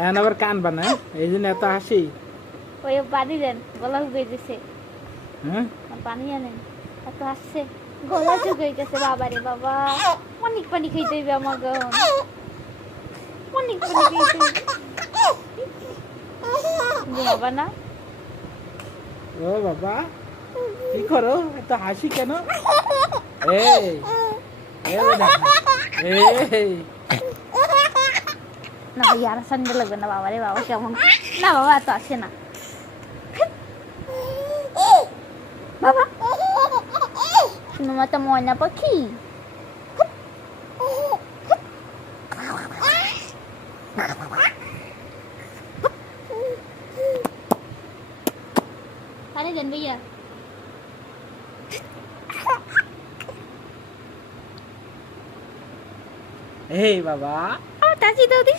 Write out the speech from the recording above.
এখন আবার কানবা না এই জন্য এত হাসি ওই পানি দেন গলা শুকিয়ে দিছে হ্যাঁ আর পানি আনেন এত আসছে গলা শুকিয়ে গেছে বাবা রে বাবা অনেক পানি খাইতে হইবে আমার খাইতে না। ও বাবা কি করো? এত হাসি কেন? এই এই না ভাই আর ঠান্ডা লাগবে না বাবা রে বাবা কেমন? না বাবা এত আসে না। বাবা শুনো মতো ময়না পাখি? পানি দেন ভাইয়া এই বাবা ও চাচি দাদি